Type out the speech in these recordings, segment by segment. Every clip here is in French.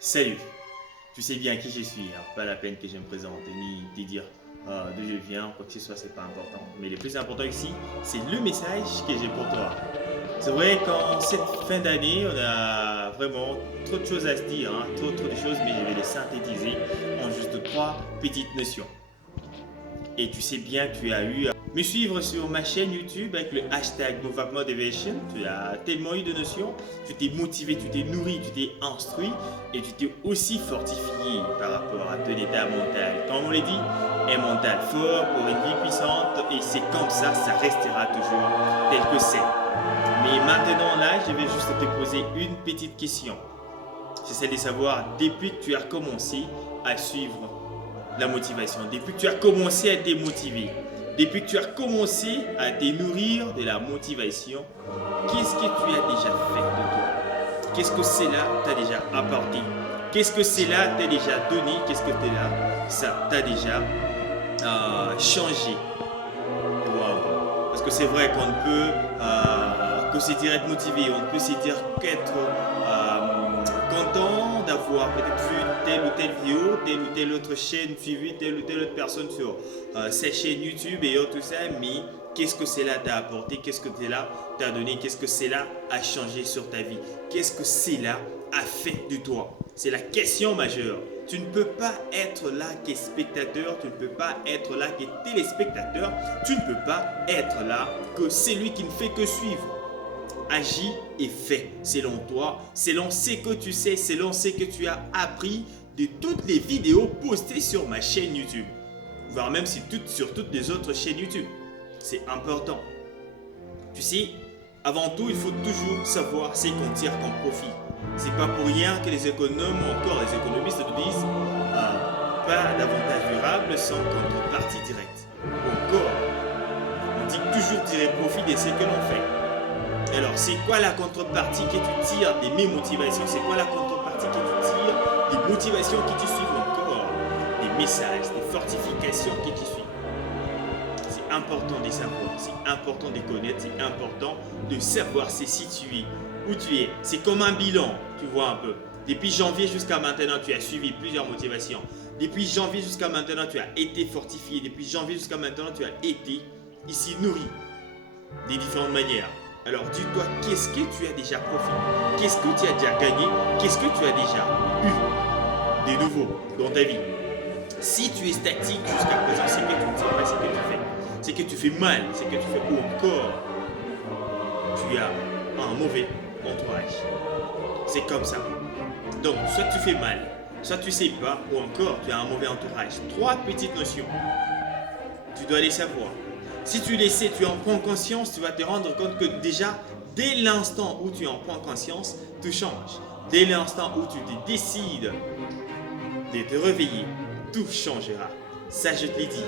Salut, tu sais bien qui je suis, hein. Pas la peine que je me présente ni te dire d'où je viens, quoi que ce soit, c'est pas important. Mais le plus important ici, c'est le message que j'ai pour toi. C'est vrai qu'en cette fin d'année, on a vraiment trop de choses à se dire, hein, trop de choses, mais je vais les synthétiser en juste trois petites notions. Et tu sais bien que tu as eu à me suivre sur ma chaîne YouTube avec le hashtag Movab Motivation. Tu as tellement eu de notions, tu t'es motivé, tu t'es nourri, tu t'es instruit et tu t'es aussi fortifié par rapport à ton état mental. Comme on l'a dit, un mental fort pour une vie puissante et c'est comme ça restera toujours tel que c'est. Mais maintenant là, je vais juste te poser une petite question. C'est celle de savoir, depuis que tu as commencé à suivre la motivation, depuis que tu as commencé à te motiver, depuis que tu as commencé à te nourrir de la motivation, qu'est-ce que tu as déjà fait de toi? Qu'est-ce que cela t'a déjà apporté? Qu'est-ce que cela t'a déjà donné? Qu'est-ce que ça t'a déjà changé? Wow. Parce que c'est vrai qu'on ne peut que se dire être motivé, on ne peut se dire qu'être content d'avoir peut-être vu telle ou telle vidéo, telle ou telle autre chaîne, suivi telle ou telle autre personne sur ces chaînes YouTube et tout ça, mais qu'est-ce que cela t'a apporté, qu'est-ce que cela t'a donné, qu'est-ce que cela a changé sur ta vie, qu'est-ce que cela a fait de toi? C'est la question majeure. Tu ne peux pas être là que spectateur, tu ne peux pas être là que téléspectateur, tu ne peux pas être là que celui qui ne fait que suivre. Agis et fais selon toi, selon ce que tu sais, selon ce que tu as appris de toutes les vidéos postées sur ma chaîne YouTube, voire même sur toutes les autres chaînes YouTube. C'est important. Tu sais, avant tout, il faut toujours savoir ce qu'on tire comme profit. C'est pas pour rien que les économes ou encore les économistes nous disent pas d'avantage durable sans contrepartie directe. Encore, on dit toujours tirer profit de ce que l'on fait. Alors, c'est quoi la contrepartie que tu tires de mes motivations? C'est quoi la contrepartie que tu tires des motivations qui te suivent encore? Des messages, des fortifications qui te suivent. C'est important de savoir, c'est important de connaître, c'est important de savoir se situer où tu es. C'est comme un bilan, tu vois un peu. Depuis janvier jusqu'à maintenant, tu as suivi plusieurs motivations. Depuis janvier jusqu'à maintenant, tu as été fortifié. Depuis janvier jusqu'à maintenant, tu as été ici nourri de différentes manières. Alors dis-toi, qu'est-ce que tu as déjà profité? Qu'est-ce que tu as déjà gagné? Qu'est-ce que tu as déjà eu de nouveau dans ta vie? Si tu es statique jusqu'à présent, c'est que tu ne sais pas ce que tu fais. C'est que tu fais mal, c'est que tu fais ou encore tu as un mauvais entourage. C'est comme ça. Donc, soit tu fais mal, soit tu sais pas, ou encore tu as un mauvais entourage. Trois petites notions. Tu dois les savoir. Si tu les sais, tu en prends conscience, tu vas te rendre compte que déjà, dès l'instant où tu en prends conscience, tout change. Dès l'instant où tu te décides de te réveiller, tout changera. Ça, je te l'ai dit.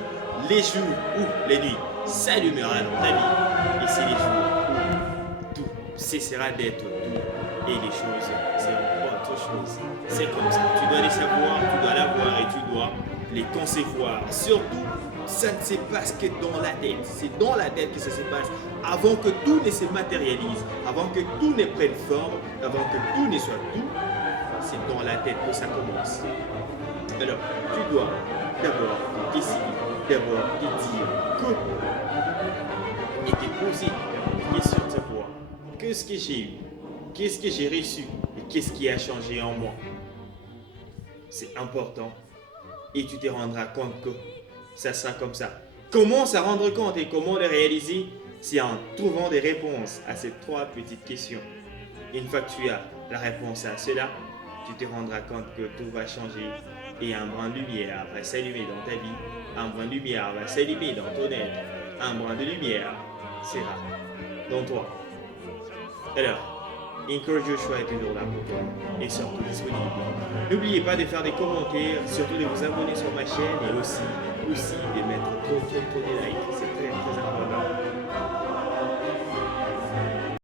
Les jours ou les nuits s'allumera dans ta vie. Et c'est les jours où tout cessera d'être doux et les choses seront autre chose. C'est comme ça. Tu dois les savoir, tu dois l'avoir et tu dois les concevoir. Surtout, ça ne se passe que dans la tête. C'est dans la tête que ça se passe. Avant que tout ne se matérialise, avant que tout ne prenne forme, avant que tout ne soit tout, c'est dans la tête que ça commence. Alors, tu dois d'abord te décider, d'abord te dire que et te poser la question de savoir qu'est-ce que j'ai eu, qu'est-ce que j'ai reçu et qu'est-ce qui a changé en moi. C'est important et tu te rendras compte que ça sera comme ça. Comment s'en rendre compte et comment le réaliser? C'est en trouvant des réponses à ces trois petites questions. Une fois que tu as la réponse à cela, tu te rendras compte que tout va changer et un brin de lumière va s'allumer dans ta vie, un brin de lumière va s'allumer dans ton être, un brin de lumière sera dans toi. Alors, Encourage Joshua est toujours là pour toi et surtout disponible. N'oubliez pas de faire des commentaires, surtout de vous abonner sur ma chaîne et aussi de mettre trop de likes, c'est très important.